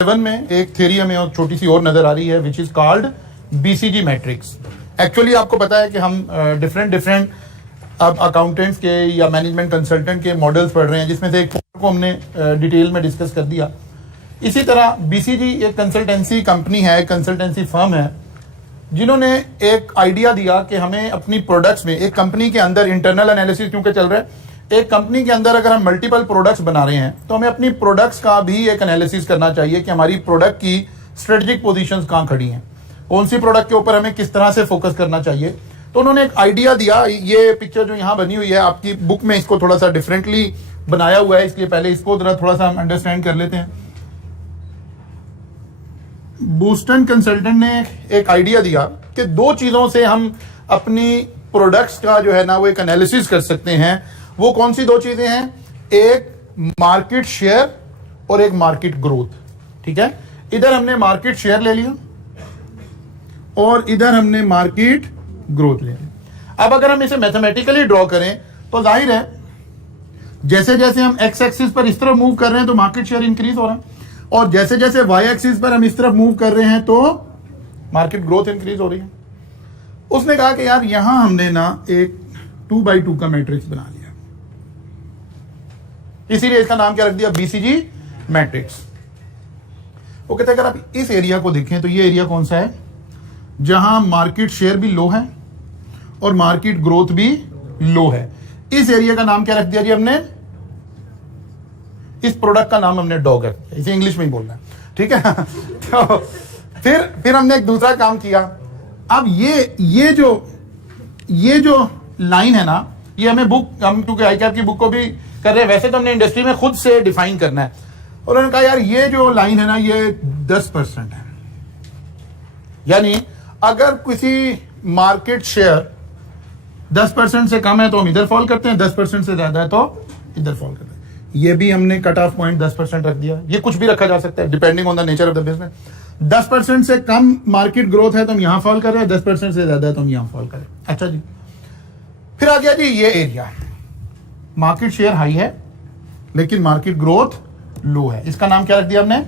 7 में एक थ्योरी हमें और छोटी सी और नजर आ रही है which is called BCG matrix. Actually आपको पता है कि हम डिफरेंट अब अकाउंटेंट्स के या मैनेजमेंट कंसल्टेंट के मॉडल्स पढ़ रहे हैं, जिसमें से एक को हमने डिटेल में डिस्कस कर दिया। इसी तरह बीसीजी एक कंसल्टेंसी कंपनी है, कंसल्टेंसी फर्म है, जिन्होंने एक आइडिया दिया कि हमें अपनी प्रोडक्ट्स में, एक कंपनी के अंदर इंटरनल एनालिसिस क्योंकि चल रहा है, एक कंपनी के अंदर अगर हम मल्टीपल प्रोडक्ट्स बना रहे हैं तो हमें अपनी प्रोडक्ट्स का भी एक एनालिसिस करना चाहिए कि हमारी प्रोडक्ट की स्ट्रेटेजिक पोजीशंस कहाँ खड़ी हैं, कौन सी प्रोडक्ट के ऊपर हमें किस तरह से फोकस करना चाहिए। तो उन्होंने एक आइडिया दिया। ये पिक्चर जो यहाँ बनी हुई है आपकी बुक में, इसको थोड़ा सा डिफरेंटली बनाया हुआ है, इसलिए पहले इसको थोड़ा सा हम अंडरस्टैंड कर लेते हैं। बूस्टन कंसल्टेंट ने एक आइडिया दिया कि दो चीजों से हम अपनी प्रोडक्ट्स का जो है ना वो एक एनालिसिस कर सकते हैं। वो कौन सी दो चीजें हैं? एक मार्केट शेयर और एक मार्केट ग्रोथ। ठीक है, इधर हमने मार्केट शेयर ले लिया और इधर हमने मार्केट ग्रोथ ले लिया। अब अगर हम इसे मैथमेटिकली ड्रॉ करें तो जाहिर है जैसे जैसे हम एक्स एक्सिस पर इस तरफ मूव कर रहे हैं तो मार्केट शेयर इंक्रीज हो रहा है, और जैसे जैसे वाई एक्सिस पर हम इस तरफ मूव कर रहे हैं तो मार्केट ग्रोथ इंक्रीज हो रही है। उसने कहा कि यार यहां हमने ना एक 2x2 का मैट्रिक्स बना लिया, इसीलिए इसका नाम क्या रख दिया? BCG matrix. वो कहते हैं अगर आप इस एरिया को देखें तो ये एरिया कौन सा है? जहां मार्केट शेयर भी लो है और मार्केट ग्रोथ भी लो है। इस एरिया का नाम क्या रख दिया जी हमने? इस प्रोडक्ट का नाम हमने डॉग रख दिया। इसे इंग्लिश में ही बोलना है, ठीक है। तो फिर हमने एक दूसरा काम किया। अब ये जो लाइन है ना, ये हमें हम क्योंकि आईकैप की बुक को भी कर रहे हैं, वैसे तो हमने इंडस्ट्री में खुद से डिफाइन करना है। और उन्होंने कहा यार ये जो लाइन है ना ये 10% है, यानी अगर किसी मार्केट शेयर 10% से कम है तो हम इधर फॉल करते हैं, 10% से ज्यादा है तो इधर फॉल करते हैं। ये भी हमने कट ऑफ पॉइंट 10% रख दिया। ये कुछ भी रखा जा सकता है depending on the nature of the business. 10% से कम मार्केट ग्रोथ है तो हम यहां फॉल कर रहे हैं, 10% से ज्यादा है तो हम यहां फॉल कर रहे हैं। अच्छा जी, फिर आ गया जी ये एरिया, मार्केट शेयर हाई है लेकिन मार्केट ग्रोथ लो है। इसका नाम क्या रख दिया हमने?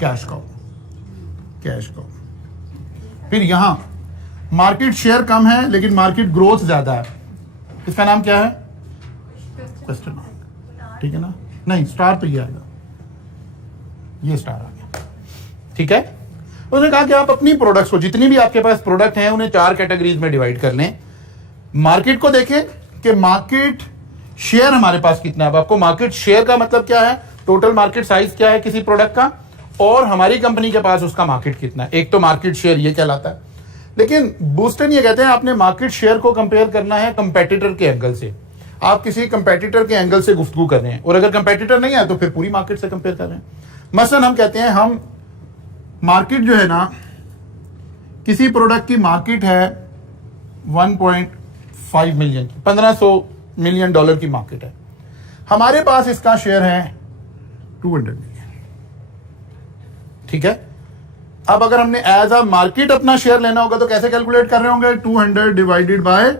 Cash cow. Cash cow. फिर यहां मार्केट शेयर कम है लेकिन मार्केट ग्रोथ ज्यादा है, इसका नाम क्या है? Question mark. ठीक है ना? नहीं, स्टार तो ये आएगा, ये स्टार आ गया। ठीक है, उन्होंने कहा कि आप अपनी प्रोडक्ट्स को, जितनी भी आपके पास प्रोडक्ट हैं, उन्हें 4 कैटेगरीज में डिवाइड कर लें। मार्केट को देखें कि मार्केट शेयर हमारे पास कितना है। अब आपको मार्केट शेयर का मतलब क्या है? टोटल मार्केट साइज क्या है किसी प्रोडक्ट का, और हमारी कंपनी के पास उसका मार्केट कितना है। एक तो मार्केट शेयर ये कहलाता है। लेकिन बूस्टन ये कहते हैं आपने मार्केट शेयर को कंपेयर करना है कंपेटिटर के एंगल से। आप किसी कंपेटिटर के एंगल से गुफ्तगू कर रहे हैं, और अगर कंपेटिटर नहीं है तो फिर पूरी मार्केट से कंपेयर कर रहे हैं। मसलन हम कहते हैं हम मार्केट जो है ना, किसी प्रोडक्ट की मार्केट है 1.5 मिलियन की, $1500 मिलियन की मार्केट है। हमारे पास इसका शेयर है 200 मिलियन। ठीक है, अब अगर हमने एज अ मार्केट अपना शेयर लेना होगा तो कैसे कैलकुलेट कर रहे होंगे? 200 डिवाइडेड बाय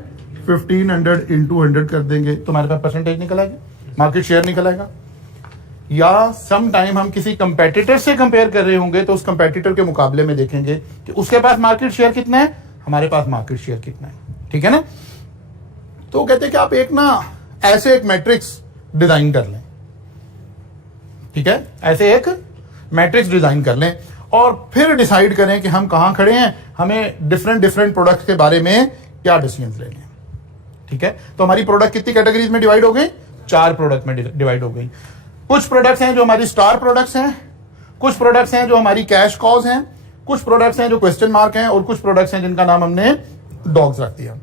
1500 इंटू 100 कर देंगे तो हमारे पास परसेंटेज निकल आएगा, मार्केट शेयर निकल आएगा। या सम टाइम हम किसी कंपेटिटर से कंपेयर कर रहे होंगे तो उस कंपेटिटर के मुकाबले में देखेंगे कि उसके पास मार्केट शेयर कितना है, हमारे पास मार्केट शेयर कितना है। ठीक है ना? तो कहते हैं कि आप एक ना ऐसे एक मैट्रिक्स डिजाइन कर लें। ठीक है, ऐसे एक मैट्रिक्स डिजाइन कर लें और फिर डिसाइड करें कि हम कहां खड़े हैं, हमें डिफरेंट प्रोडक्ट्स के बारे में क्या डिसीजंस लेने हैं। ठीक है, तो हमारी प्रोडक्ट कितनी कैटेगरीज में डिवाइड हो गई? 4 प्रोडक्ट में डिवाइड हो गई। कुछ प्रोडक्ट्स हैं जो हमारी स्टार प्रोडक्ट्स हैं, कुछ प्रोडक्ट्स हैं जो हमारी कैश कॉज हैं, कुछ प्रोडक्ट्स हैं जो क्वेश्चन मार्क हैं, और कुछ प्रोडक्ट्स हैं जिनका नाम हमने डॉग्स रख दिया।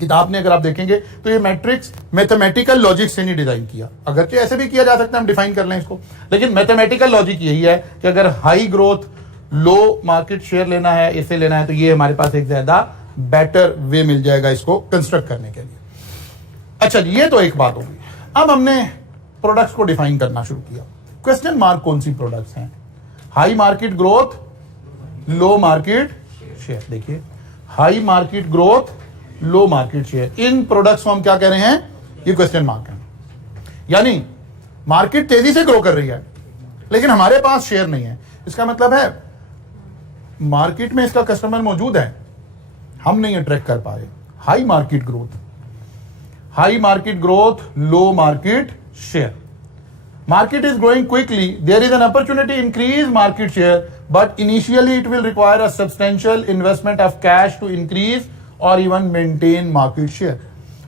किताब में अगर आप देखेंगे तो ये मैट्रिक्स मैथमेटिकल लॉजिक से नहीं डिजाइन किया। अगरचे ऐसे भी किया जा सकता है, हम डिफाइन कर लें इसको, लेकिन मैथमेटिकल लॉजिक यही है कि अगर हाई ग्रोथ लो मार्केट शेयर लेना है, इसे लेना है, तो ये हमारे पास एक ज्यादा बेटर वे मिल जाएगा इसको कंस्ट्रक्ट करने के लिए। अच्छा जी, ये तो एक बात होगी। अब हमने प्रोडक्ट्स को डिफाइन करना शुरू किया। क्वेश्चन मार्क कौन सी प्रोडक्ट्स हैं? हाई मार्केट ग्रोथ, लो मार्केट शेयर। देखिए, हाई मार्केट ग्रोथ, लो मार्केट शेयर, इन प्रोडक्ट्स को हम क्या कह रहे हैं? ये क्वेश्चन मार्क है। यानी मार्केट तेजी से ग्रो कर रही है लेकिन हमारे पास शेयर नहीं है। इसका मतलब है मार्केट में इसका कस्टमर मौजूद है, हम नहीं अट्रैक्ट कर पा रहे। High market growth, low market share. Market is growing quickly. There is an opportunity to increase market share, but initially it will require a substantial investment of cash to increase or even maintain market share.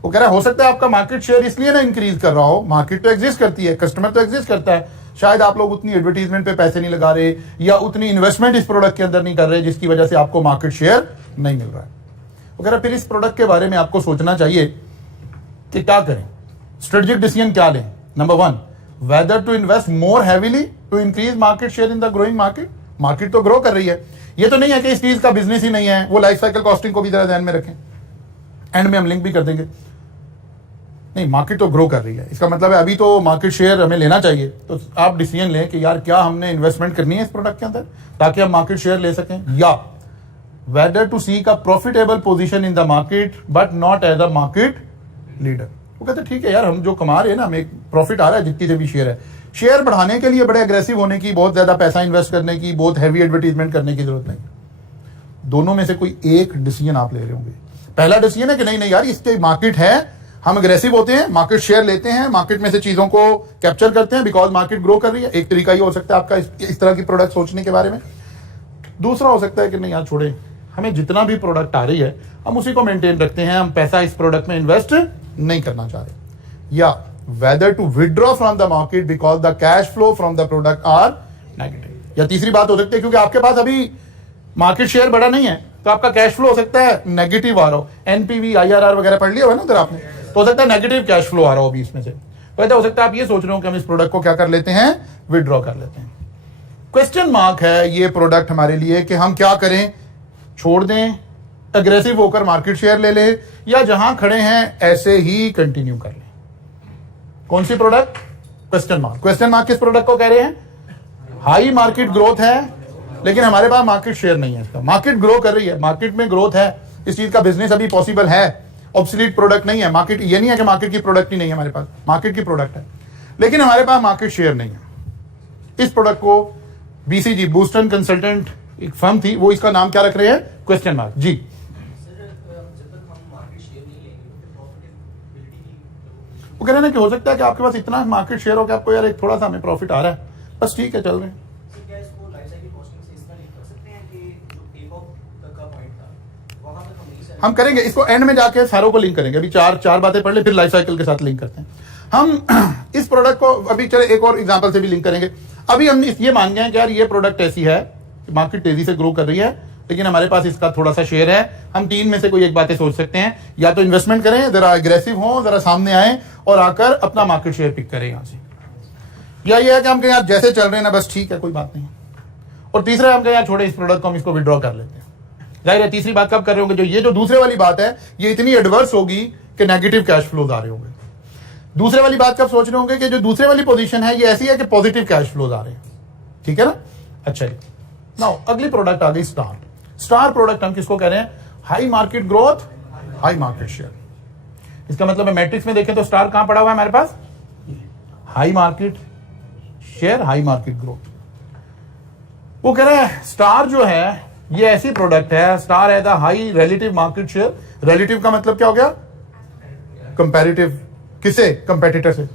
वो कह रहा है हो सकता है आपका market share इसलिए ना इंक्रीज कर रहा हो, मार्केट तो एग्जिस्ट करती है, कस्टमर तो एग्जिस्ट करता है, शायद आप लोग उतनी एडवर्टीजमेंट पे पैसे नहीं लगा रहे या उतनी इन्वेस्टमेंट इस प्रोडक्ट के अंदर नहीं कर रहे जिसकी वजह से आपको मार्केट शेयर नहीं मिल रहा है। वो कह रहा है फिर इस प्रोडक्ट के बारे में आपको सोचना चाहिए कि क्या करें, स्ट्रेटेजिक डिसीजन क्या लें। Number 1, whether to invest more heavily to increase market share in the growing market। Market तो ग्रो कर रही है, ये तो नहीं है कि इस चीज का बिजनेस ही नहीं है। वो लाइफ साइकिल कॉस्टिंग को भी जरा ध्यान में रखें, एंड में हम लिंक भी कर देंगे। नहीं, मार्केट तो ग्रो कर रही है, इसका मतलब है अभी तो मार्केट शेयर हमें लेना चाहिए। तो आप डिसीजन लें कि यार क्या हमने इन्वेस्टमेंट करनी है इस प्रोडक्ट के अंदर ताकि हम मार्केट शेयर ले सकें, या whether to seek a profitable position in the market but not as a market leader। वो कहते ठीक है यार, हम जो कमा रहे हैं ना, हमें प्रॉफिट आ रहा है जितनी से भी शेयर है, शेयर बढ़ाने के लिए बड़े अग्रेसिव होने की, बहुत ज्यादा पैसा इन्वेस्ट करने की, बहुत हैवी एडवर्टीजमेंट करने की जरूरत नहीं। दोनों में से कोई एक डिसीजन आप ले रहे होंगे। पहला डिसीजन है कि नहीं यार, इसके मार्केट है, हम अग्रेसिव होते हैं, मार्केट शेयर लेते हैं, मार्केट में से चीजों को कैप्चर करते हैं बिकॉज मार्केट ग्रो कर रही है। एक तरीका ये हो सकता है आपका इस तरह की प्रोडक्ट सोचने के बारे में। दूसरा हो सकता है कि नहीं यार छोड़े, हमें जितना भी प्रोडक्ट आ रही है हम उसी को मेंटेन रखते हैं, हम पैसा इस प्रोडक्ट में इन्वेस्ट नहीं करना चाह रहे। या whether to withdraw from the market because the cash flow from the product are negative. या तीसरी बात हो सकती है क्योंकि आपके पास अभी मार्केट शेयर बड़ा नहीं है तो आपका कैश फ्लो हो सकता है नेगेटिव आ रहा हो। एनपीवी, IRR वगैरह पढ़ लिया हो ना उधर आपने, तो हो सकता है नेगेटिव कैश फ्लो आ रहा हो बीच में से। तो हो सकता है आप ये सोच रहे हो कि हम इस प्रोडक्ट को क्या कर लेते हैं, विड्रॉ कर लेते हैं। क्वेश्चन मार्क है ये प्रोडक्ट हमारे लिए कि हम क्या करें, छोड़ दें, अग्रेसिव होकर मार्केट शेयर ले ले, या जहां खड़े हैं ऐसे ही कंटिन्यू कर लें। कौन सी product, question mark. Question mark किस प्रोडक्ट को कह रहे हैं, हाई मार्केट ग्रोथ है लेकिन हमारे पास मार्केट शेयर नहीं है। इसका मार्केट ग्रो कर रही है, मार्केट में ग्रोथ है, इस चीज का बिजनेस अभी पॉसिबल है, ऑब्सोलीट प्रोडक्ट नहीं है मार्केट। ये नहीं है कि मार्केट की प्रोडक्ट ही नहीं है, हमारे पास मार्केट की प्रोडक्ट है लेकिन हमारे पास मार्केट शेयर नहीं है। इस प्रोडक्ट को BCG, बूस्टन कंसल्टेंट एक फर्म थी, वो इसका नाम क्या रख रहे हैं, क्वेश्चन मार्क। जी वो कह रहे हैं ना कि हो सकता है कि आपके पास इतना मार्केट शेयर हो कि आपको यार एक थोड़ा सा हमें प्रॉफिट आ रहा है, बस ठीक है चल रहे हैं। हम करेंगे इसको, एंड में जाके सारों को लिंक करेंगे। अभी चार बातें पढ़ ले, फिर लाइफ साइकिल के साथ लिंक करते हैं। हम इस प्रोडक्ट को अभी चले एक और एग्जांपल से भी लिंक करेंगे। अभी हम ये मान गए हैं कि यार ये प्रोडक्ट ऐसी है, मार्केट तेजी से ग्रो कर रही है लेकिन हमारे पास इसका थोड़ा सा शेयर है। हम तीन में से कोई एक बातें सोच सकते हैं, या तो इन्वेस्टमेंट करें, जरा एग्रेसिव हो, जरा सामने आए और आकर अपना मार्केट शेयर पिक करें यहां से, या ये है कि हम कहें यार जैसे चल रहे हैं ना बस ठीक है कोई बात नहीं, और तीसरा हम कहें यार छोड़े इस प्रोडक्ट को, हम इसको विड्रॉ कर लेते हैं। जाहिर है तीसरी बात कब कर रहे होंगे, जो ये जो दूसरे वाली बात है ये इतनी एडवर्स होगी कि नेगेटिव कैश फ्लोज आ रहे होंगे। दूसरे वाली बात कब सोच रहे होंगे कि जो दूसरे वाली पोजीशन है ये ऐसी है कि पॉजिटिव कैश फ्लोज आ रहे हैं, ठीक है ना। अच्छा जी, नाउ अगली प्रोडक्ट आ गई स्टार। स्टार प्रोडक्ट हम किसको कह रहे हैं, high market growth, high market share. इसका मतलब है मैट्रिक्स में देखें तो स्टार कहां पड़ा हुआ है हमारे पास, high market share, high market growth. वो कह रहा है स्टार जो है ये ऐसी प्रोडक्ट है, स्टार है the high relative market share. Relative का मतलब क्या हो गया, कंपैरेटिव, किसे, कंपेटिटर से,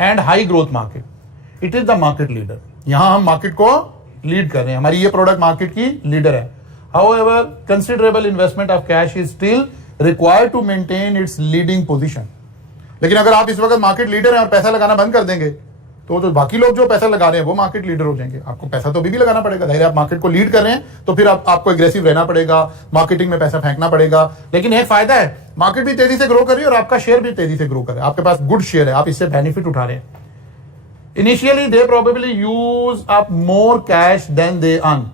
and high growth market. It is the market leader. यहां हम मार्केट को लीड कर रहे हैं, हमारी ये प्रोडक्ट मार्केट की लीडर है। However, considerable investment of cash is still required to maintain its leading position। लेकिन अगर आप इस वक्त मार्केट लीडर हैं और पैसा लगाना बंद कर देंगे तो बाकी लोग जो पैसा लगा रहे हैं वो मार्केट लीडर हो जाएंगे। आपको पैसा तो अभी भी लगाना पड़ेगा, धैर्य आप मार्केट को लीड कर रहे हैं तो फिर आपको एग्रेसिव रहना पड़ेगा, मार्केटिंग में पैसा फेंकना पड़ेगा। लेकिन एक फायदा है, मार्केट भी तेजी से ग्रो कर रही है और आपका शेयर भी तेजी से ग्रो कर रहा है, आपके पास गुड शेयर है, आप इससे बेनिफिट उठा रहे हैं। Initially they probably use up more cash than they earn,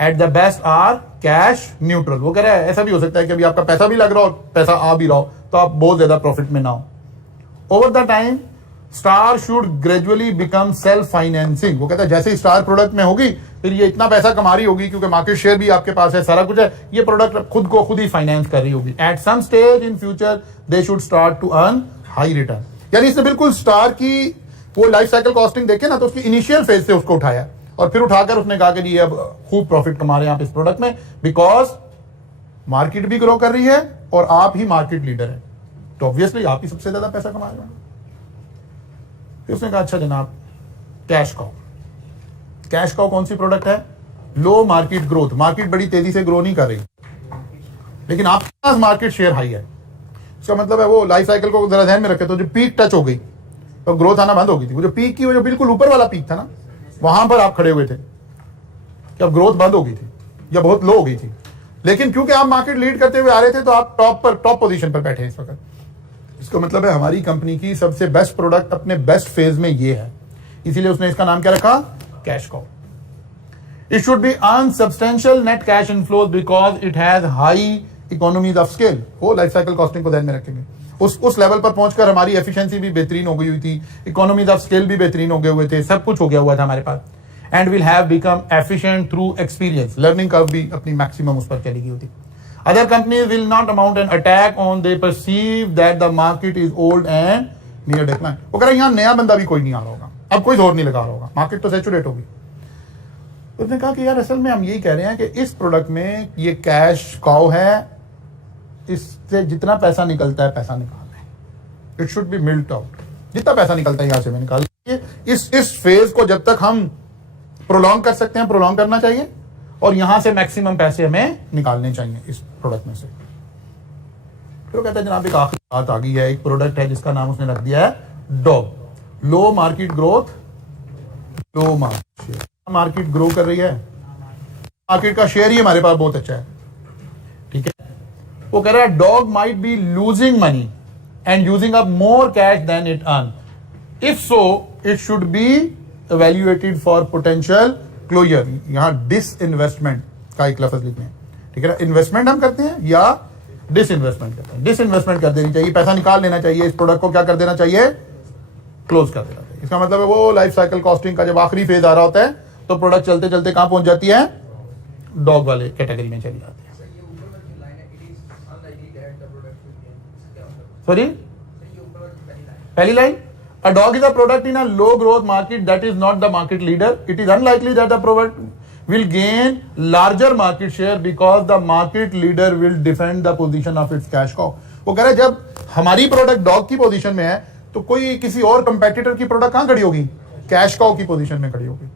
at the best are cash neutral. वो कह रहा है ऐसा भी हो सकता है कि अभी आपका पैसा भी लग रहा हो, पैसा आ भी रहा हो, तो आप बहुत ज्यादा प्रॉफिट में ना हो। Over the time star should gradually become self financing. वो कहता है जैसे स्टार प्रोडक्ट में होगी फिर ये इतना पैसा कमा रही होगी क्योंकि मार्केट शेयर भी आपके पास है, सारा कुछ है, ये प्रोडक्ट खुद को खुद ही फाइनेंस कर रही होगी। At some stage in future they should start to earn high return. यानी इसने बिल्कुल स्टार की वो लाइफ साइकिल कॉस्टिंग देखे ना, तो उसकी इनिशियल फेज से उसको उठाया और फिर उठाकर उसने कहा कि जी अब खूब प्रॉफिट कमा रहे हैं आप इस प्रोडक्ट में, बिकॉज मार्केट भी ग्रो कर रही है और आप ही मार्केट लीडर है, तो ऑब्वियसली आप ही सबसे ज्यादा पैसा कमा रहे हो। फिर उसने कहा अच्छा जनाब कैश काउ। कैश काउ कौन सी प्रोडक्ट है? लो मार्केट ग्रोथ, मार्केट बड़ी तेजी से ग्रो नहीं कर रही लेकिन आपके पास मार्केट शेयर हाई है। इसका मतलब है वो लाइफ साइकिल को जरा ध्यान में रखे, तो जो पीक टच हो गई तो ग्रोथ आना बंद हो गई थी। वो जो पीक की, वो जो बिल्कुल ऊपर वाला पीक था ना, वहां पर आप खड़े हुए थे कि अब ग्रोथ बंद हो गई थी या बहुत लो हो गई थी, लेकिन क्योंकि आप मार्केट लीड करते हुए आ रहे थे तो आप टॉप पोजीशन पर बैठे हैं इस वक्त। इसका मतलब है हमारी कंपनी की सबसे बेस्ट प्रोडक्ट अपने बेस्ट फेज में ये है, इसीलिए उसने इसका नाम क्या रखा? Cash cow. It should B unsubstantial net cash inflows because it has high economies of scale. वो लाइफ साइकिल कॉस्टिंग को ध्यान में रखेंगे। उस लेवल पर पहुंचकर हमारी एफिशिएंसी भी बेहतरीन हो गई हुई थी, इकोनॉमीज ऑफ स्केल भी बेहतरीन हो गए हुए थे, सब कुछ हो गया हुआ था हमारे पास। And will have become efficient through experience, learning curve भी अपनी मैक्सिमम उस पर चली गई होती। Other companies will not mount an attack on they perceive that the market is old and near decline। वो कह रहा है यहाँ नया बंदा भी कोई नहीं आ रहा होगा, अब कोई जोर नहीं लगा रहा होगा, मार्केट तो सैचुरेट होगी। उसने कहा कि यार असल में हम यही कह रहे हैं कि इस प्रोडक्ट में ये कैश काउ है, इससे जितना पैसा निकलता है पैसा निकाल लें, इट शुड बी मिल्ट आउट। जितना पैसा निकलता है यहाँ से मैं निकाल, इस फेज को जब तक हम प्रोलॉन्ग कर सकते हैं प्रोलॉन्ग करना चाहिए और यहां से मैक्सिमम पैसे हमें निकालने चाहिए इस प्रोडक्ट में से। फिर वो कहता है जनाब एक आखिरी बात आ गई है, एक प्रोडक्ट है जिसका नाम उसने रख दिया है डॉग। लो मार्केट ग्रोथ, लो मार्केट शेयर। मार्केट ग्रो कर रही है, मार्केट का शेयर ही हमारे पास बहुत अच्छा है, ठीक है। वो कह रहा है dog might be losing money and using up more cash than it earn, if so it should be evaluated for potential closure. यहां डिस इन्वेस्टमेंट का एक लफ्ज लिखते हैं, ठीक है ना। इन्वेस्टमेंट हम करते हैं या डिस इन्वेस्टमेंट करते हैं? डिस इन्वेस्टमेंट कर देनी चाहिए, पैसा निकाल लेना चाहिए, इस प्रोडक्ट को क्या कर देना चाहिए? क्लोज कर देना चाहिए। इसका मतलब है वो लाइफ साइकिल कॉस्टिंग का जब आखिरी फेज आ रहा होता है तो प्रोडक्ट चलते चलते कहां पहुंच जाती है? डॉग वाले कैटेगरी में चली जाती है। सॉरी, पहली line, a dog is a product in a low growth market that is not the market leader. It is unlikely that the product will gain larger market share because the market leader will defend the position of its cash cow। वो कह रहा है जब हमारी product dog की position में है तो कोई किसी और कंपेटिटर की प्रोडक्ट कहां खड़ी होगी? कैश काउ की पोजीशन में खड़ी होगी।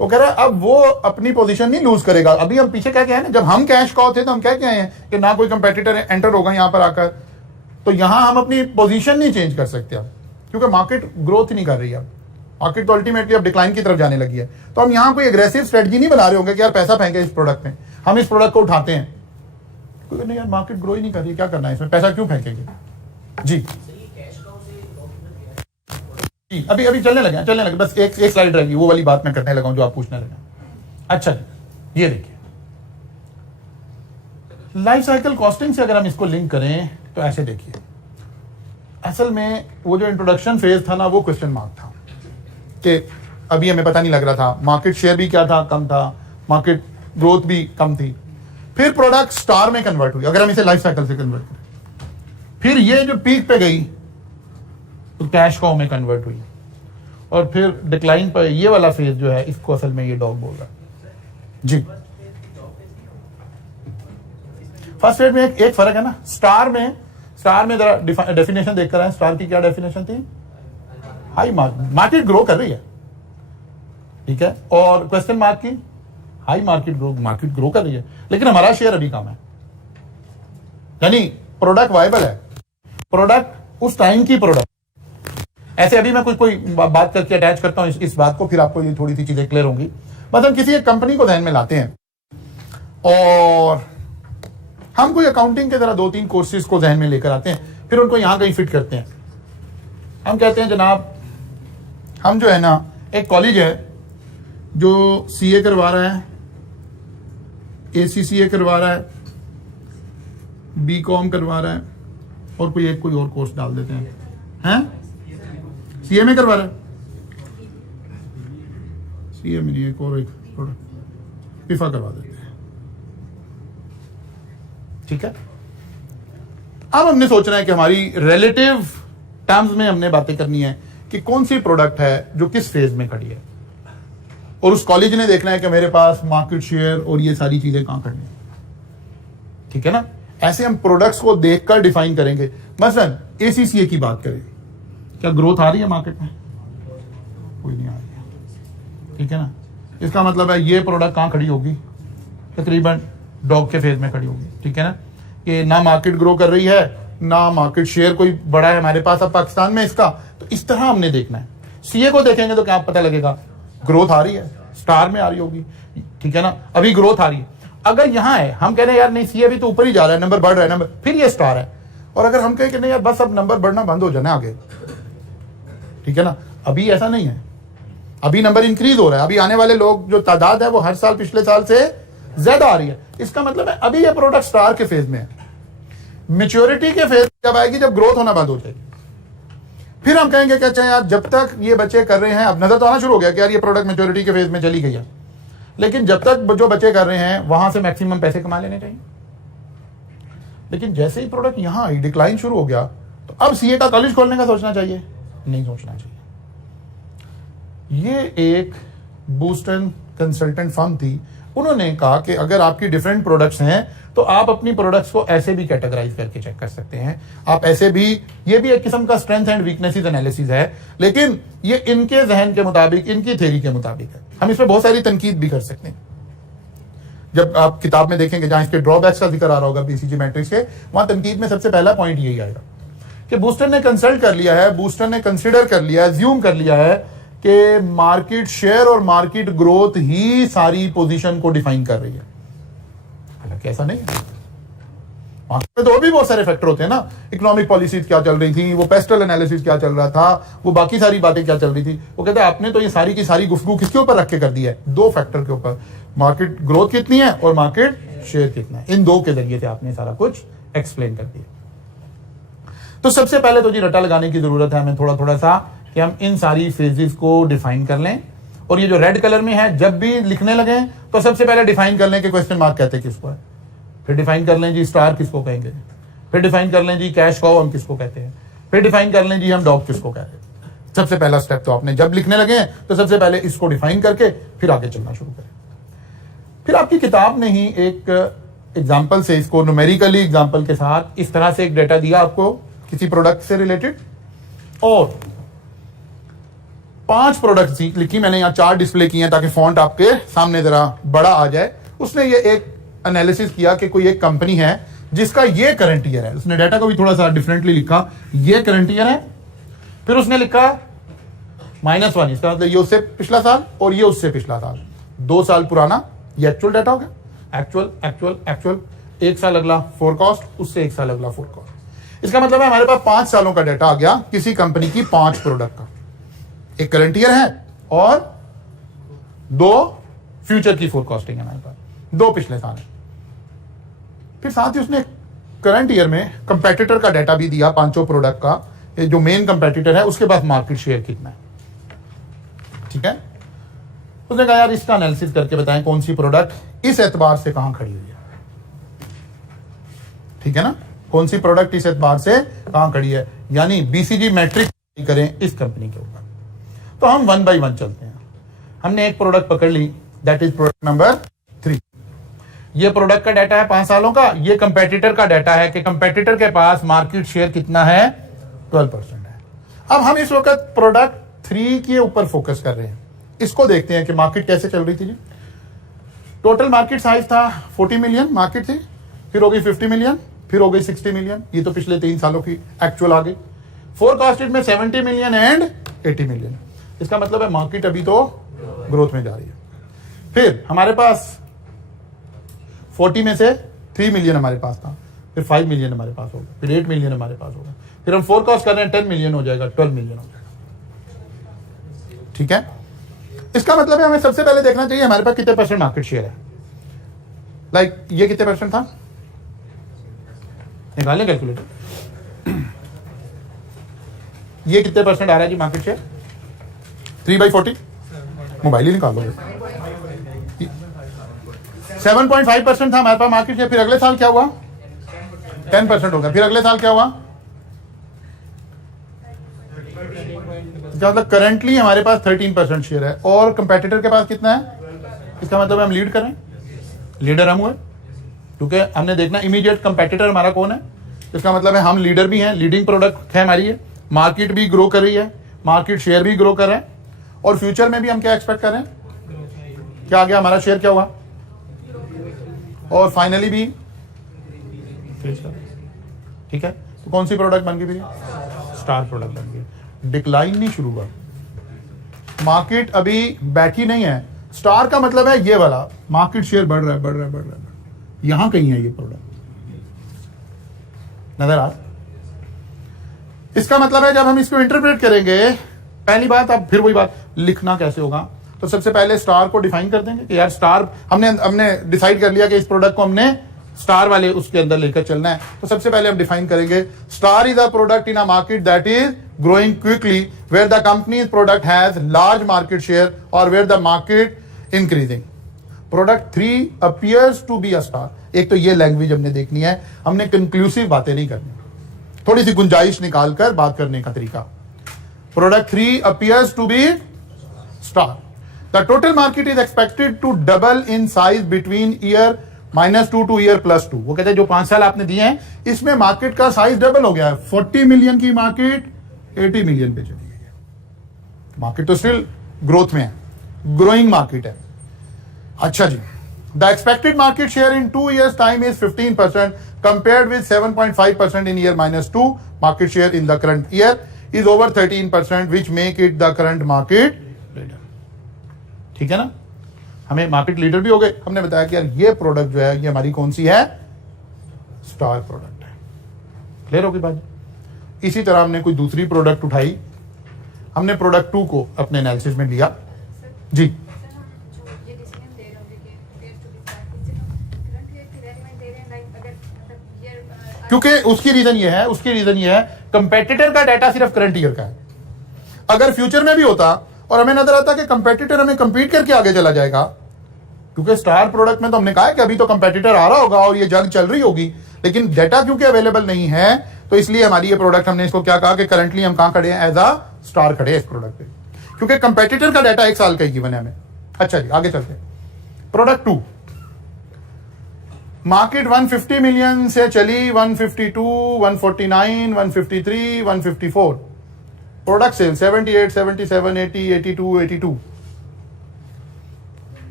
वो कह रहा है अब वो अपनी पोजीशन नहीं लूज करेगा। अभी हम पीछे क्या है ना, जब हम कैश काउ थे तो हम क्या आए हैं कि ना कोई कंपेटिटर एंटर होगा यहां पर आकर, तो यहां हम अपनी पोजीशन नहीं चेंज कर सकते अब, क्योंकि मार्केट ग्रोथ ही नहीं कर रही है। मार्केट तो अल्टीमेटली अब डिक्लाइन की तरफ जाने लगी है, तो हम यहां कोई एग्रेसिव स्ट्रेटजी नहीं बना रहे होंगे कि यार पैसा फेंके इस प्रोडक्ट में, हम इस प्रोडक्ट को उठाते हैं, क्योंकि नहीं यार मार्केट ग्रो ही नहीं कर रही, क्या करना है इसमें, पैसा क्यों फेंकेंगे। जी अभी चलने लगे, बस एक स्लाइड रहेगी, वो वाली बात मैं करने लगा हूं जो आप पूछने लगे। अच्छा ये देखिए, लाइफ साइकिल कॉस्टिंग से अगर हम इसको लिंक करें तो ऐसे देखिए, असल में वो जो इंट्रोडक्शन फेज था ना, वो क्वेश्चन मार्क था कि अभी हमें पता नहीं लग रहा था, मार्केट शेयर भी क्या था, कम था, मार्केट ग्रोथ भी कम थी। फिर प्रोडक्ट स्टार में कन्वर्ट हुई, अगर हम इसे लाइफ साइकिल से कन्वर्ट करें, फिर ये जो पीक पे गई तो कैश काउ में कन्वर्ट हुई, और फिर डिक्लाइन पर ये वाला फेज जो है इसको असल में ये डॉग बोल रहा है। जी फर्स्ट फेज में एक फर्क है ना, स्टार में जरा डेफिनेशन देखकर आए, स्टार की क्या डेफिनेशन थी? हाई मार्केट ग्रो कर रही है, ठीक है, और क्वेश्चन मार्क की हाई मार्केट ग्रो कर रही है, लेकिन हमारा शेयर अभी कम है, यानी प्रोडक्ट वायबल है, प्रोडक्ट उस टाइम की प्रोडक्ट। ऐसे अभी मैं कोई बात करके अटैच करता हूं इस बात को, फिर आपको ये थोड़ी सी चीजें क्लियर होंगी। मतलब किसी एक कंपनी को ध्यान में लाते हैं और हम कोई अकाउंटिंग के जरा 2-3 कोर्सेज को ध्यान में लेकर आते हैं, फिर उनको यहां कहीं फिट करते हैं। हम कहते हैं जनाब हम जो है ना, एक कॉलेज है जो सीए करवा रहा है, एसीसीए करवा रहा है, बीकॉम करवा रहा है, और कोई और कोर्स डाल देते हैं सीएमए करवा रहा है, सीएमए नहीं, एक पिफा करवा देते हैं, ठीक है। अब हमने सोचना है कि हमारी रिलेटिव टर्म्स में हमने बातें करनी है कि कौन सी प्रोडक्ट है जो किस फेज में खड़ी है, और उस कॉलेज ने देखना है कि मेरे पास मार्केट शेयर और ये सारी चीजें कहां करनी है। ठीक है ना, ऐसे हम प्रोडक्ट्स को देखकर डिफाइन करेंगे। मसलन एसीसीए की बात करें, क्या ग्रोथ आ रही है मार्केट में? कोई नहीं आ रही है। ठीक है ना, इसका मतलब है ये प्रोडक्ट कहां खड़ी होगी? तकरीबन डॉग के फेज में खड़ी होगी। ठीक है ना, कि ना मार्केट ग्रो कर रही है, ना मार्केट शेयर कोई बड़ा है हमारे पास अब पाकिस्तान में इसका। तो इस तरह हमने देखना है। सीए को देखेंगे तो क्या पता लगेगा? ग्रोथ आ रही है, स्टार में आ रही होगी। ठीक है ना, अभी ग्रोथ आ रही है। अगर यहां है, हम कह रहे हैं यार नहीं सीए अभी तो ऊपर ही जा रहा है, नंबर बढ़ रहा है, नंबर, फिर ये स्टार है। और अगर हम कहें कि नहीं यार बस अब नंबर बढ़ना बंद हो जाना आगे, ठीक है ना, अभी ऐसा नहीं है, अभी नंबर इंक्रीज हो रहा है। अभी आने वाले लोग जो तादाद है वो हर साल पिछले साल से ज्यादा आ रही है। इसका मतलब है अभी ये प्रोडक्ट स्टार के फेज में है। मेच्योरिटी के फेज जब आएगी, जब ग्रोथ होना बंद हो जाएगी, फिर हम कहेंगे कि अच्छा यार जब तक ये बच्चे कर रहे हैं, अब नजर तो आना शुरू हो गया कि यार ये प्रोडक्ट मेच्योरिटी के फेज में चली गई है, लेकिन जब तक जो बच्चे कर रहे हैं वहां से मैक्सिमम पैसे कमा लेने चाहिए। लेकिन जैसे ही प्रोडक्ट यहां आई, डिक्लाइन शुरू हो गया, तो अब सीए का कॉलेज खोलने का सोचना चाहिए? नहीं सोचना चाहिए। ये एक बूस्टन कंसल्टेंट फर्म थी, उन्होंने कहा कि अगर आपकी डिफरेंट प्रोडक्ट्स हैं तो आप अपनी प्रोडक्ट्स को ऐसे भी कैटेगराइज करके चेक कर सकते हैं। आप ऐसे भी, ये भी एक किस्म का स्ट्रेंथ एंड वीकनेसेस एनालिसिस है, लेकिन ये इनके जहन के मुताबिक, इनकी थ्योरी के मुताबिक है। हम इसमें बहुत सारी तनकीद भी कर सकते हैं। जब आप किताब में देखेंगे जहां इसके ड्रॉबैक्स का जिक्र आ रहा होगा बीसीजी मैट्रिक्स के, वहां तनकीद में सबसे पहला पॉइंट यही आएगा कि बूस्टर ने कंसल्ट कर लिया है, बूस्टर ने कंसिडर कर लिया है, ज्यूम कर लिया है कि मार्केट शेयर और मार्केट ग्रोथ ही सारी पोजीशन को डिफाइन कर रही है। हालांकि ऐसा नहीं है, मार्केट में तो और भी बहुत सारे फैक्टर होते हैं ना। इकोनॉमिक पॉलिसीज क्या चल रही थी, वो पेस्टल एनालिसिस क्या चल रहा था, वो बाकी सारी बातें क्या चल रही थी। वो कहते हैं आपने तो ये सारी की सारी गुफ्तगू किसके ऊपर रख के कर दी है? दो फैक्टर के ऊपर, मार्केट ग्रोथ कितनी है और मार्केट शेयर कितना है। इन दो के जरिए से आपने सारा कुछ एक्सप्लेन कर दिया। तो सबसे पहले तो जी रटा लगाने की जरूरत है हमें थोड़ा थोड़ा सा, कि हम इन सारी फेजेस को डिफाइन कर लें। और ये जो रेड कलर में है, जब भी लिखने लगे तो सबसे पहले डिफाइन कर लें कि क्वेश्चन मार्क कहते हैं किसको है, फिर डिफाइन कर लें जी स्टार किसको कहेंगे, फिर डिफाइन कर लें जी कैश काउ हम किसको कहते हैं, फिर डिफाइन कर लें जी हम डॉग किसको कहते हैं। सबसे पहला स्टेप तो आपने जब लिखने लगे हैं तो सबसे पहले इसको डिफाइन करके फिर आगे चलना शुरू करें। फिर आपकी किताब ने ही एक एग्जाम्पल से, इसको न्यूमेरिकली एग्जाम्पल के साथ इस तरह से एक डेटा दिया आपको किसी प्रोडक्ट से रिलेटेड, और 5 प्रोडक्ट लिखी मैंने, यहाँ 4 डिस्प्ले किए हैं ताकि फॉन्ट आपके सामने जरा बड़ा आ जाए। उसने ये एक एनालिसिस किया कि कोई एक कंपनी है जिसका ये करंट ईयर है, उसने डाटा को भी थोड़ा सा डिफरेंटली लिखा, ये करंट ईयर है, फिर उसने लिखा -1, इसका मतलब ये उससे पिछला साल और ये उससे पिछला साल, 2 साल पुराना, ये एक्चुअल डाटा हो गया, एक्चुअल एक्चुअल एक्चुअल, 1 साल अगला फोरकास्ट, उससे 1 साल अगला फोरकास्ट। इसका मतलब है हमारे पास 5 सालों का डाटा आ गया किसी कंपनी की 5 प्रोडक्ट का। एक करंट ईयर है और 2 फ्यूचर की फोरकास्टिंग है हमारे पास, 2 पिछले साल है। फिर साथ ही उसने करंट ईयर में कंपेटिटर का डाटा भी दिया, 5 प्रोडक्ट का, जो मेन कंपेटिटर है उसके पास मार्केट शेयर कितना है। ठीक है, उसने कहा यार इसका एनालिसिस करके बताएं कौन सी प्रोडक्ट इस एतबार से कहां खड़ी हुई है। ठीक है ना, कौन सी प्रोडक्ट इस एतबार से कहां खड़ी है, यानी बीसीजी मैट्रिक्स करें इस कंपनी के ऊपर। तो हम 1 बाय 1 चलते हैं। हमने एक प्रोडक्ट पकड़ ली, दैट इज प्रोडक्ट नंबर 3। ये प्रोडक्ट का डाटा है 5 सालों का, ये कंपेटिटर का डाटा है कि कंपेटिटर के पास मार्केट शेयर कितना है, 12% है। अब हम इस वक्त प्रोडक्ट 3 के ऊपर फोकस कर रहे हैं। इसको देखते हैं कि मार्केट कैसे चल रही थी जी। टोटल मार्केट साइज था 40 मिलियन मार्केट थी, फिर हो गई 50 मिलियन, फिर हो गई 60 मिलियन, ये तो पिछले 3 सालों की एक्चुअल आ गई। फोरकास्टेड में 70 मिलियन एंड 80 मिलियन। इसका मतलब है मार्केट अभी तो ग्रोथ में जा रही है। फिर हमारे पास 40 में से 3 मिलियन हमारे पास था, फिर 5 मिलियन हमारे पास होगा, फिर 8 मिलियन हमारे पास होगा, फिर हम फोरकास्ट कर रहे हैं 10 मिलियन हो जाएगा, 12 मिलियन हो जाएगा। ठीक है, इसका मतलब है हमें सबसे पहले देखना चाहिए हमारे पास कितने % मार्केट शेयर है। लाइक ये कितने % था, निकालें कैलकुलेटर। ये कितने % आ रहा है जी मार्केट शेयर, 3/40, मोबाइल ही निकाल लो। 7.5% था हमारे पास मार्केट शेयर। फिर अगले साल क्या हुआ, 10% हो गया। फिर अगले साल क्या हुआ, इसका मतलब करंटली हमारे पास 13% शेयर है और कंपेटिटर के पास कितना है? इसका मतलब हम लीड करें, लीडर हम हुए, क्योंकि हमने देखना इमीडिएट कंपेटिटर हमारा कौन है। इसका मतलब है हम लीडर भी हैं, लीडिंग प्रोडक्ट है हमारी है, मार्केट भी ग्रो कर रही है, मार्केट शेयर भी ग्रो कर रहा है और फ्यूचर में भी हम क्या एक्सपेक्ट कर रहे हैं? क्या आ गया हमारा शेयर, क्या हुआ और फाइनली भी ठीक है। तो कौन सी प्रोडक्ट बन गई? स्टार प्रोडक्ट बन गई। डिक्लाइन नहीं शुरू हुआ, मार्केट अभी बैठी नहीं है। स्टार का मतलब है ये वाला, मार्केट शेयर बढ़ रहा है, बढ़ रहा है, बढ़ रहा है। यहां कहीं है ये प्रोडक्ट, नजर आ? इसका मतलब है जब हम इसको इंटरप्रेट करेंगे, पहली बात, अब फिर वही बात, लिखना कैसे होगा? तो सबसे पहले स्टार को डिफाइन कर देंगे कि यार स्टार हमने डिसाइड कर लिया कि इस प्रोडक्ट को हमने स्टार वाले उसके अंदर लेकर चलना है। तो सबसे पहले हम डिफाइन करेंगे star is a product in a market that is growing quickly where the company's product has large market share और where the market increasing. Product 3 appears to be a star. एक तो ये लैंग्वेज हमने देखनी है, हमने conclusive बातें नहीं करनी, थोड़ी सी गुंजाइश निकालकर बात करने का तरीका। Product 3 appears to be star. The total market is expected to double in size between year -2 to year +2। वो कहते हैं जो 5 साल आपने दिए हैं इसमें मार्केट का साइज डबल हो गया है। 40 मिलियन की मार्केट 80 मिलियन पे चली गई है। मार्केट तो स्टिल ग्रोथ में है, ग्रोइंग मार्केट है। अच्छा जी, the expected market share in 2 years time is 15% compared with 7.5% in year -2। Market share in the current year is over 13% which make it the current market leader. ठीक है ना, हमें market leader भी हो गए। हमने बताया कि यार ये प्रोडक्ट जो है ये हमारी कौन सी है? स्टार प्रोडक्ट है। क्लियर होगी बात? इसी तरह हमने कोई दूसरी प्रोडक्ट उठाई, हमने प्रोडक्ट 2 को अपने एनालिसिस में लिया जी। क्योंकि उसकी रीजन ये है कंपेटिटर का डाटा सिर्फ करंट ईयर का है। अगर फ्यूचर में भी होता और हमें नजर आता कि कंपेटिटर हमें कंपीट करके आगे चला जाएगा, क्योंकि स्टार प्रोडक्ट में तो हमने कहा है कि अभी तो कंपेटिटर आ रहा होगा और ये जंग चल रही होगी, लेकिन डाटा क्योंकि अवेलेबल नहीं है तो इसलिए हमारी ये प्रोडक्ट, हमने इसको क्या कहा कि करंटली हम कहां खड़े हैं? एज अ स्टार खड़े हैं इस प्रोडक्ट पे, क्योंकि कंपेटिटर का डाटा 1 साल का ही गिवन है हमें। अच्छा जी, आगे चलते हैं। प्रोडक्ट 2, मार्केट 150 मिलियन से चली 152, 149, 153, 154। Product sale 78, 77, 80, 82, 82।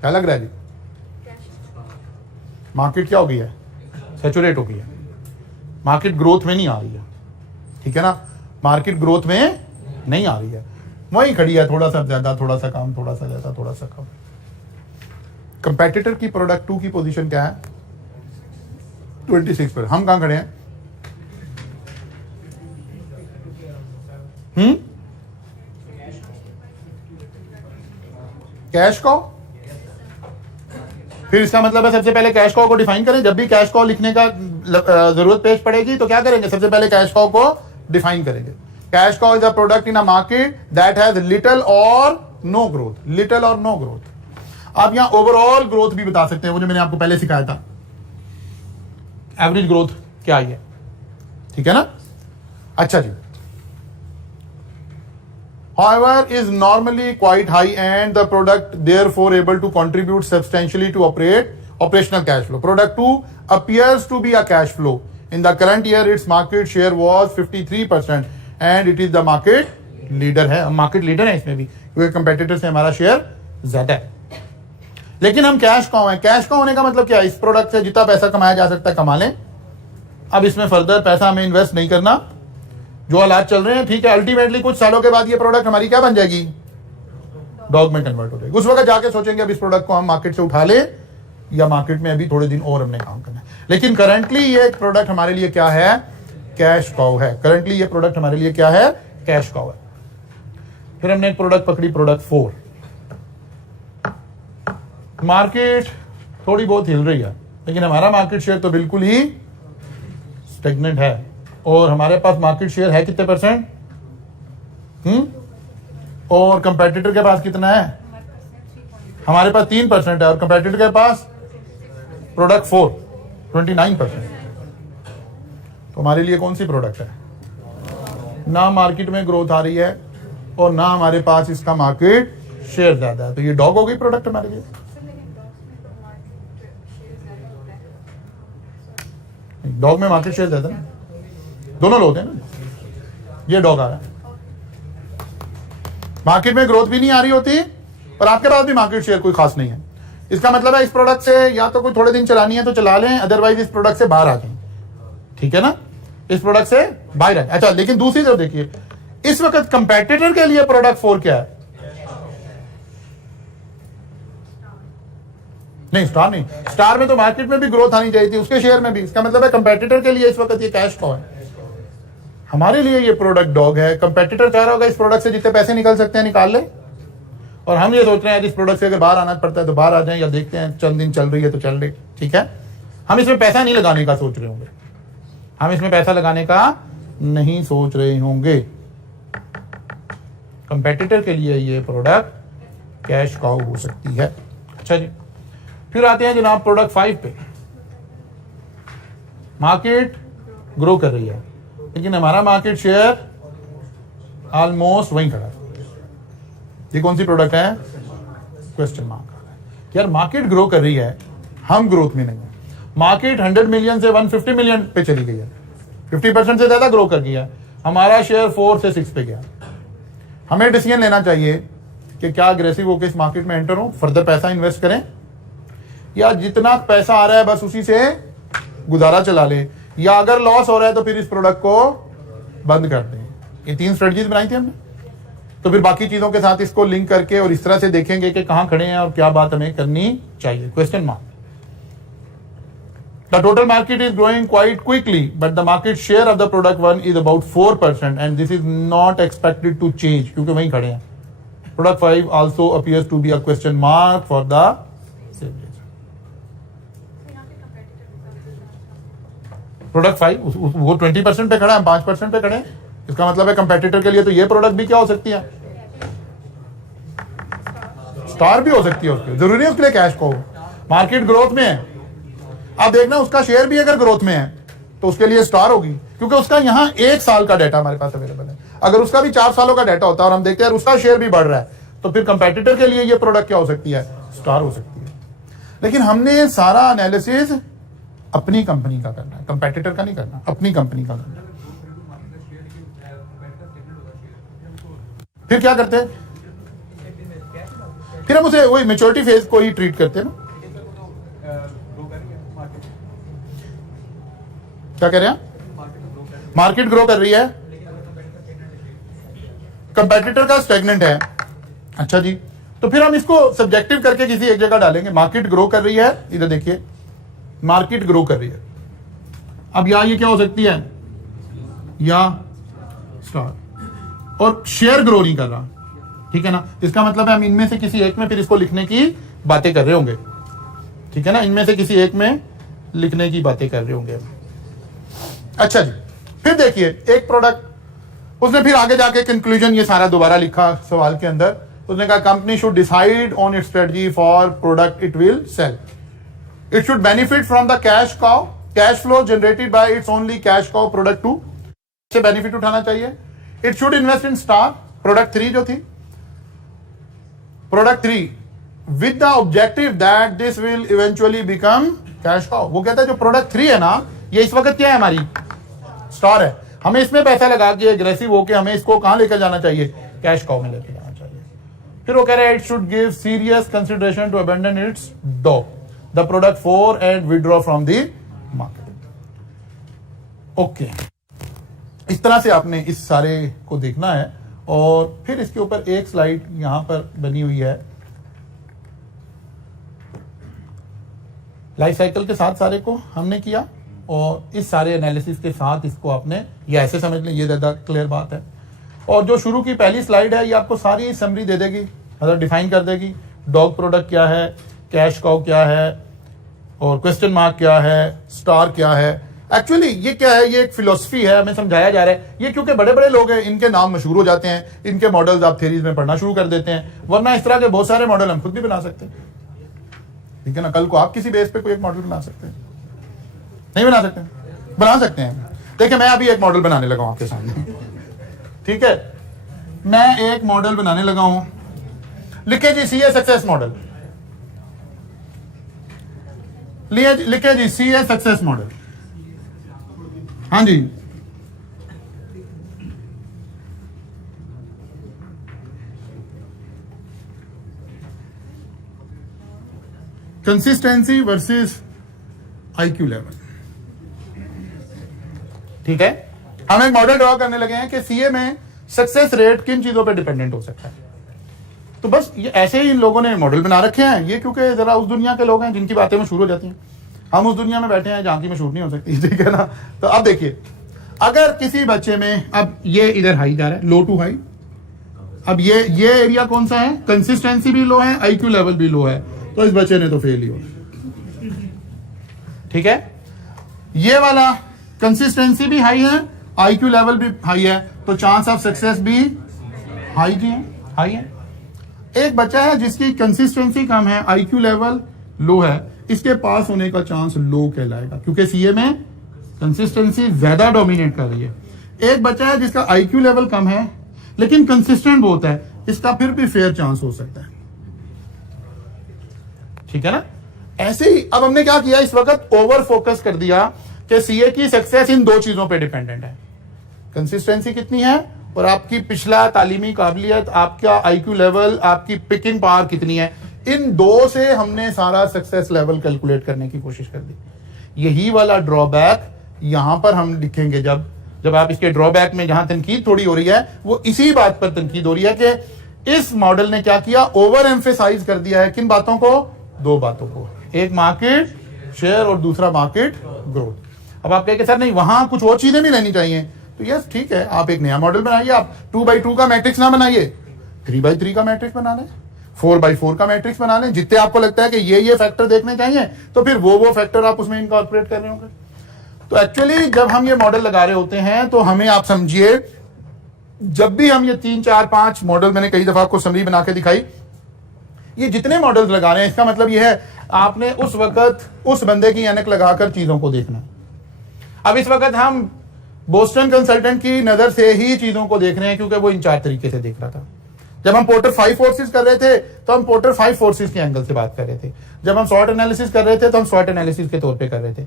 क्या लग रहा है जी? मार्केट क्या हो गई है? सैचुरेट हो गई है। मार्केट ग्रोथ में नहीं आ रही है। ठीक है ना, मार्केट ग्रोथ में नहीं आ रही है, वहीं खड़ी है, थोड़ा सा ज्यादा, थोड़ा सा कम, थोड़ा सा ज्यादा, थोड़ा सा कम। कंपेटिटर की प्रोडक्ट 2 की पोजीशन क्या है? 26 पर। हम कहां खड़े हैं? कैश कॉ। फिर इसका मतलब है सबसे पहले कैश कॉ को डिफाइन करें। जब भी कैश कॉ लिखने का जरूरत पेश पड़ेगी तो क्या करेंगे? सबसे पहले कैश कॉ को डिफाइन करेंगे। कैश कॉ is a product in a market that has little और नो ग्रोथ। लिटिल और नो ग्रोथ। आप यहां ओवरऑल ग्रोथ भी बता सकते हैं, वो जो मैंने आपको पहले सिखाया था, एवरेज ग्रोथ क्या आई है। ठीक है ना। अच्छा जी, however is normally quite high and the product therefore able to contribute substantially to operational cash flow. Product 2 appears to be a cash flow. In the current year its market share was 53% and it is the market leader है। Market leader है इसमें भी, क्योंकि competitor से हमारा share ज्यादा है। लेकिन हम कैश कॉ हैं। कैश कॉ होने का मतलब क्या है? इस प्रोडक्ट से जितना पैसा कमाया जा सकता है कमा लें, अब इसमें फर्दर पैसा हमें इन्वेस्ट नहीं करना। जो हालात चल रहे हैं, ठीक है, अल्टीमेटली कुछ सालों के बाद ये प्रोडक्ट हमारी क्या बन जाएगी? डॉग में कन्वर्ट हो जाएगी। उस वक्त जाके सोचेंगे अब इस प्रोडक्ट को हम मार्केट से उठा ले या मार्केट में अभी थोड़े दिन और हमने काम करना है। लेकिन करंटली ये प्रोडक्ट हमारे लिए क्या है? कैश कॉ है। करंटली ये प्रोडक्ट हमारे लिए क्या है? कैश कॉ है। फिर हमने एक प्रोडक्ट पकड़ी, प्रोडक्ट 4। मार्केट थोड़ी बहुत हिल रही है, लेकिन हमारा मार्केट शेयर तो बिल्कुल ही स्टेगनेंट है। और हमारे पास मार्केट शेयर है कितने परसेंट? और कंपेटिटर के पास कितना है? हमारे पास 3% है और कंपेटिटर के पास प्रोडक्ट 4 29%। तो हमारे लिए कौन सी प्रोडक्ट है? ना मार्केट में ग्रोथ आ रही है और ना हमारे पास इसका मार्केट शेयर ज्यादा है, तो ये डॉग हो गई प्रोडक्ट हमारे लिए। डॉग में मार्केट शेयर ज्यादा है, दोनों लोग हैं ना, ये डॉग आ रहा है, मार्केट में ग्रोथ भी नहीं आ रही होती और आपके पास भी मार्केट शेयर कोई खास नहीं है। इसका मतलब है इस प्रोडक्ट से या तो कोई थोड़े दिन चलानी है तो चला लें, अदरवाइज इस प्रोडक्ट से बाहर आ जाएं, ठीक है ना, इस प्रोडक्ट से बाहर आ। अच्छा, लेकिन दूसरी तरफ देखिए, इस वक्त कंपेटिटर के लिए प्रोडक्ट 4 क्या है? नहीं, स्टार नहीं, स्टार में तो मार्केट में भी ग्रोथ आनी चाहिए थी, उसके शेयर में भी। इसका मतलब है कंपेटिटर के लिए इस वक्त ये कैश काउ है, हमारे लिए ये प्रोडक्ट डॉग है। कंपेटिटर चाह रहा होगा इस प्रोडक्ट से जितने पैसे निकल सकते हैं निकाल ले, और हम ये सोच रहे हैं इस प्रोडक्ट से अगर बाहर आना पड़ता है तो बाहर आ जाए, या देखते हैं चंद दिन चल रही है तो चल रही, ठीक है। हम इसमें पैसा नहीं लगाने का सोच रहे होंगे, हम इसमें पैसा लगाने का नहीं सोच रहे होंगे। कंपेटिटर के लिए ये प्रोडक्ट कैश काउ हो सकती है। अच्छा जी, फिर आते हैं जनाब प्रोडक्ट 5 पे। मार्केट ग्रो कर रही है लेकिन हमारा मार्केट शेयर ऑलमोस्ट वहीं खड़ा है। ये कौन सी प्रोडक्ट है? क्वेश्चन मार्क आ रहा है यार। मार्केट ग्रो कर रही है, हम ग्रोथ में नहीं है। मार्केट 100 मिलियन से 150 मिलियन पे चली गई है, 50% से ज्यादा ग्रो कर गया। हमारा शेयर 4 से 6 पे गया। हमें डिसीजन लेना चाहिए कि क्या अग्रेसिव होकर इस मार्केट में एंटर हो, फर्दर पैसा इन्वेस्ट करें, या जितना पैसा आ रहा है बस उसी से गुजारा चला लें, या अगर लॉस हो रहा है तो फिर इस प्रोडक्ट को बंद कर दें। ये 3 स्ट्रेटजीज बनाई थी हमने, तो फिर बाकी चीजों के साथ इसको लिंक करके और इस तरह से देखेंगे कि कहां खड़े हैं और क्या बात हमें करनी चाहिए। Question mark. The total market is growing quite quickly but the market share of the product 1 is about 4% and this is not expected to change, क्योंकि वहीं खड़े हैं। Product 5 also appears to be a question mark for the product 5। वो 20% पे खड़ा है, हम 5% पे खड़े हैं। इसका मतलब है कंपेटिटर के लिए तो ये प्रोडक्ट भी क्या हो सकती है? स्टार भी हो सकती है। उसके जरूरी है उसके लिए कैश को, मार्केट ग्रोथ में है। आप देखना उसका शेयर भी अगर ग्रोथ में है तो उसके लिए स्टार होगी, क्योंकि उसका यहां 1 साल का डाटा हमारे पास अवेलेबल है। अगर उसका भी 4 सालों का डाटा होता है और हम देखते हैं उसका शेयर भी बढ़ रहा है, तो फिर कंपेटिटर के लिए ये प्रोडक्ट क्या हो सकती है? स्टार हो सकती है। लेकिन हमने सारा एनालिसिस अपनी कंपनी का करना है, कंपेटिटर का नहीं करना, अपनी कंपनी का करना है। फिर क्या करते हैं? फिर हम उसे वही मैच्योरिटी फेज को ही ट्रीट करते हैं ना। क्या कह रहे हैं? मार्केट ग्रो कर रही है, कंपेटिटर का स्टैग्नेंट है। अच्छा जी, तो फिर हम इसको सब्जेक्टिव करके किसी एक जगह डालेंगे। मार्केट ग्रो कर रही है, इधर देखिए, मार्केट ग्रो कर रही है। अब या ये क्या हो सकती है? या स्टार, और शेयर ग्रो नहीं कर रहा, ठीक है ना। इसका मतलब है हम इनमें से किसी एक में फिर इसको लिखने की बातें कर रहे होंगे, ठीक है ना। इनमें से किसी एक में लिखने की बातें कर रहे होंगे। अच्छा जी, फिर देखिए एक प्रोडक्ट, उसने फिर आगे जाके कंक्लूजन ये सारा दोबारा लिखा सवाल के अंदर। उसने कहा company should decide on its strategy for product it will sell. It should benefit from the cash cow, cash flow generated by its only cash cow product 2 से बेनिफिट उठाना चाहिए। It should invest in star, product 3 जो थी, product 3 with the objective that this will eventually become cash cow. वो कहता है जो product 3 है ना, ये इस वक्त क्या है? हमारी स्टार है। हमें इसमें पैसा लगा के एग्रेसिव होके हमें इसको कहां लेकर जाना चाहिए? कैश काउ में लेकर जाना चाहिए। फिर वो कह रहे हैं it should give serious consideration to abandon its dog the product 4 and withdraw from the market. Okay, इस तरह से आपने इस सारे को देखना है। और फिर इसके ऊपर एक स्लाइड यहां पर बनी हुई है, लाइफ साइकिल के साथ सारे को हमने किया, और इस सारे एनालिसिस के साथ इसको आपने ये ऐसे समझ लें, ये ज़्यादा क्लियर बात है। और जो शुरू की पहली स्लाइड है ये आपको सारी समरी दे देगी, मतलब डिफाइन कर देगी डॉग प्रोडक्ट क्या है, कैश काउ क्या है, और क्वेश्चन मार्क क्या है, स्टार क्या है। एक्चुअली ये क्या है? ये एक फिलोसफी है, हमें समझाया जा रहा है। ये क्योंकि बड़े बड़े लोग हैं, इनके नाम मशहूर हो जाते हैं, इनके मॉडल्स आप थ्योरीज में पढ़ना शुरू कर देते हैं, वरना इस तरह के बहुत सारे मॉडल हम खुद भी बना सकते हैं, ठीक है ना। कल को आप किसी बेस पे कोई एक मॉडल बना सकते हैं, नहीं बना सकते? बना सकते हैं। देखिए मैं अभी एक मॉडल बनाने लगा हूं आपके सामने, ठीक है। मैं एक मॉडल बनाने लगा हूं, लिखे जी सीए सक्सेस मॉडल, लिखे जी सीए सक्सेस मॉडल। हाँ जी, कंसिस्टेंसी वर्सेस आईक्यू लेवल। ठीक है, हम एक मॉडल ड्रॉ करने लगे हैं कि सीए में सक्सेस रेट किन चीजों पे डिपेंडेंट हो सकता है। तो बस ये ऐसे ही इन लोगों ने मॉडल बना रखे हैं, ये क्योंकि जरा उस दुनिया के लोग हैं जिनकी बातें मशहूर हो जाती हैं, हम उस दुनिया में बैठे हैं जहां की मशहूर नहीं हो सकती। ठीक है ना। तो अब देखिए, अगर किसी बच्चे में, अब ये इधर हाई जा रहा है, लो टू हाई, अब ये एरिया कौन सा है, कंसिस्टेंसी भी लो है, आईक्यू लेवल भी लो है, तो इस बच्चे ने तो फेल ही होना। ठीक है, ये वाला कंसिस्टेंसी भी हाई है, आईक्यू लेवल भी हाई है, तो चांस ऑफ सक्सेस भी हाई जी है, हाई है। एक बच्चा है जिसकी कंसिस्टेंसी कम है, आईक्यू लेवल लो है, इसके पास होने का चांस लो कहलाएगा, क्योंकि सीए में कंसिस्टेंसी ज्यादा डोमिनेट कर रही है। एक बच्चा है जिसका आईक्यू लेवल कम है लेकिन कंसिस्टेंट बहुत है, इसका फिर भी फेयर चांस हो सकता है। ठीक है ना। ऐसे ही अब हमने क्या किया, इस वक्त ओवर फोकस कर दिया कि सीए की सक्सेस इन दो चीजों पे डिपेंडेंट है, कंसिस्टेंसी कितनी है और आपकी पिछला तालीमी काबिलियत, आपका आईक्यू लेवल, आपकी पिकिंग पावर कितनी है। इन दो से हमने सारा सक्सेस लेवल कैलकुलेट करने की कोशिश कर दी। यही वाला ड्रॉबैक यहां पर हम लिखेंगे, जब आप इसके ड्रॉबैक में जहां तनकीद थोड़ी हो रही है, वो इसी बात पर तनकीद हो रही है कि इस मॉडल ने क्या किया, ओवर एम्फेसाइज कर दिया है किन बातों को, दो बातों को, एक मार्केट शेयर और दूसरा मार्केट ग्रोथ। अब आप कहेंगे सर नहीं, वहां कुछ और चीजें भी लेनी चाहिए, तो यस ठीक है, आप एक नया मॉडल बनाइए, आप 2x2 का मैट्रिक्स ना बनाइए, 3x3 का मैट्रिक्स बना लें, 4x4 का मैट्रिक्स बना लें। जितने आपको लगता है कि ये फैक्टर देखने चाहिए, तो फिर वो फैक्टर आप उसमें इनकॉर्पोरेट कर रहे होंगे। तो एक्चुअली जब हम ये मॉडल लगा रहे होते हैं, तो हमें आप समझिए, जब भी हम ये 3 4 5 मॉडल, मैंने कई दफा आपको समरी बना के दिखाई, ये जितने मॉडल्स लगा रहे हैं, इसका मतलब ये है आपने उस वक्त उस बंदे की ऐनक लगाकर चीजों को देखना। अब इस वक्त हम बोस्टन कंसल्टेंट की नजर से ही चीजों को देख रहे हैं, क्योंकि वो इन 4 तरीके से देख रहा था। जब हम पोर्टर 5 फोर्सेस कर रहे थे, तो हम पोर्टर 5 फोर्सेस के एंगल से बात कर रहे थे। जब हम स्वॉट एनालिसिस कर रहे थे, तो हम स्वॉट एनालिसिस के तौर पे कर रहे थे।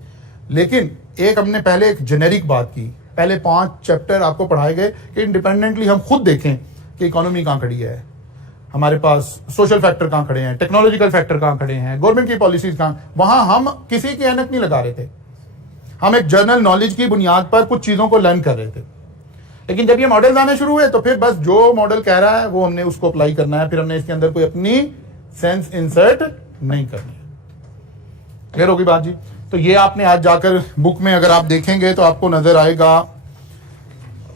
लेकिन एक हमने पहले एक जेनेरिक बात की, पहले 5 चैप्टर आपको पढ़ाए गए कि इंडिपेंडेंटली हम खुद देखें कि इकोनॉमी कहां खड़ी है, हमारे पास सोशल फैक्टर कहां खड़े हैं, टेक्नोलॉजिकल फैक्टर कहां खड़े हैं, गवर्नमेंट की पॉलिसीज कहां। वहां हम किसी की ऐनक नहीं लगा रहे थे, हम एक जनरल नॉलेज की बुनियाद पर कुछ चीजों को लर्न कर रहे थे। लेकिन जब ये मॉडल्स आने शुरू हुए, तो फिर बस जो मॉडल कह रहा है वो हमने उसको अप्लाई करना है, फिर हमने इसके अंदर कोई अपनी सेंस इंसर्ट नहीं करनी। क्लियर होगी बात जी। तो ये आपने आज जाकर बुक में अगर आप देखेंगे तो आपको नजर आएगा,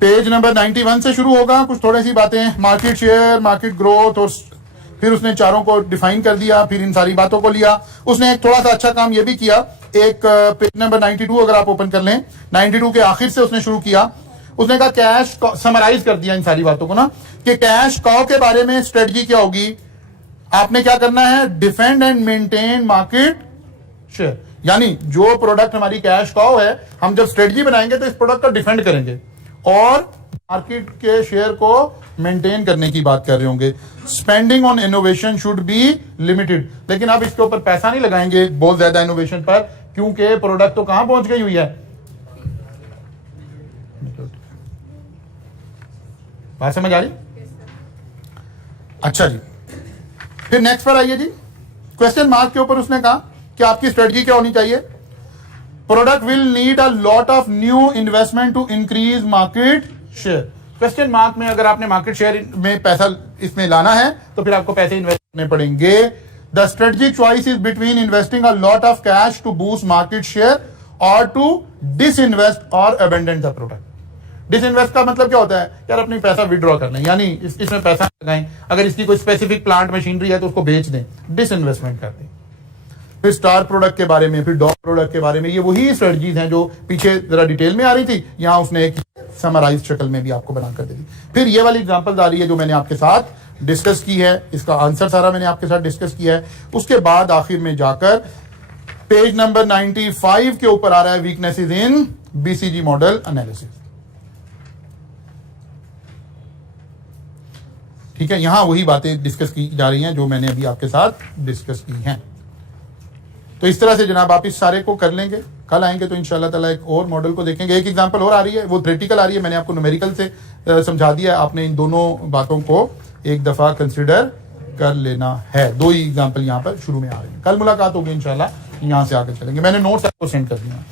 पेज नंबर 91 से शुरू होगा, कुछ थोड़ी सी बातें, मार्केट शेयर, मार्केट ग्रोथ, और फिर उसने चारों को डिफाइन कर दिया, फिर इन सारी बातों को लिया। उसने एक थोड़ा सा अच्छा काम ये भी किया, एक पेज नंबर 92 अगर आप ओपन कर लें, 92 के आखिर से उसने शुरू किया। उसने कहा कैश, समराइज कर दिया इन सारी बातों को ना, कि कैश काउ के बारे में स्ट्रेटजी क्या होगी। आपने क्या करना है, defend and maintain market share, यानी जो प्रोडक्ट हमारी कैश काउ है, हम जब स्ट्रेटजी बनाएंगे तो इस प्रोडक्ट को डिफेंड करेंगे और मार्केट के शेयर को मेंटेन करने की बात कर रहे होंगे। Spending on innovation should be limited, लेकिन आप इसके ऊपर पैसा नहीं लगाएंगे बहुत ज्यादा इनोवेशन पर, क्योंकि प्रोडक्ट तो कहां पहुंच गई हुई है। बात समझ आ रही? अच्छा जी, फिर नेक्स्ट पर आइए जी। क्वेश्चन मार्क के ऊपर उसने कहा कि आपकी स्ट्रेटजी क्या होनी चाहिए। Product will need a lot of new investment to increase market share. Question mark में अगर आपने मार्केट शेयर में पैसा इसमें लाना है, तो फिर आपको पैसे इन्वेस्ट करने पड़ेंगे। The strategic choice is between investing a lot of cash to boost market share और टू डिसइन्वेस्ट और अबेंडन द प्रोडक्ट। डिसइन्वेस्ट का मतलब क्या होता है, यार अपनी पैसा विड्रॉ कर लें, यानी इसमें पैसा लगाएं, अगर इसकी कोई स्पेसिफिक प्लांट मशीनरी है तो उसको बेच दें, डिसइन्वेस्टमेंट कर दें। फिर स्टार प्रोडक्ट के बारे में, फिर डॉग प्रोडक्ट के बारे में, ये वही स्ट्रेटजीज हैं जो पीछे जरा डिटेल में आ रही थी, यहां उसने एक समराइज शक्ल में भी आपको बनाकर दे दी। फिर ये वाली एग्जांपल्स आ रही है जो मैंने आपके साथ डिस्कस की है, इसका आंसर सारा मैंने आपके साथ डिस्कस किया है। उसके बाद आखिर में जाकर पेज नंबर 95 के ऊपर आ रहा है वीकनेसेस इन बीसीजी मॉडल एनालिसिस। ठीक है, यहां वही बातें डिस्कस की जा रही हैं जो मैंने अभी आपके साथ डिस्कस की हैं। तो इस तरह से जनाब आप इस सारे को कर लेंगे। कल आएंगे तो इंशाल्लाह ताला एक और मॉडल को देखेंगे। एक एग्जांपल और आ रही है, वो थ्योरेटिकल आ रही है, मैंने आपको न्यूमेरिकल से समझा दिया। आपने इन दोनों बातों को एक दफा कंसिडर कर लेना है। दो ही एग्जांपल यहाँ पर शुरू में आ रहे हैं। कल मुलाकात होगी इंशाल्लाह, यहाँ से आकर चलेंगे। मैंने नोट्स आपको सेंड कर दिया।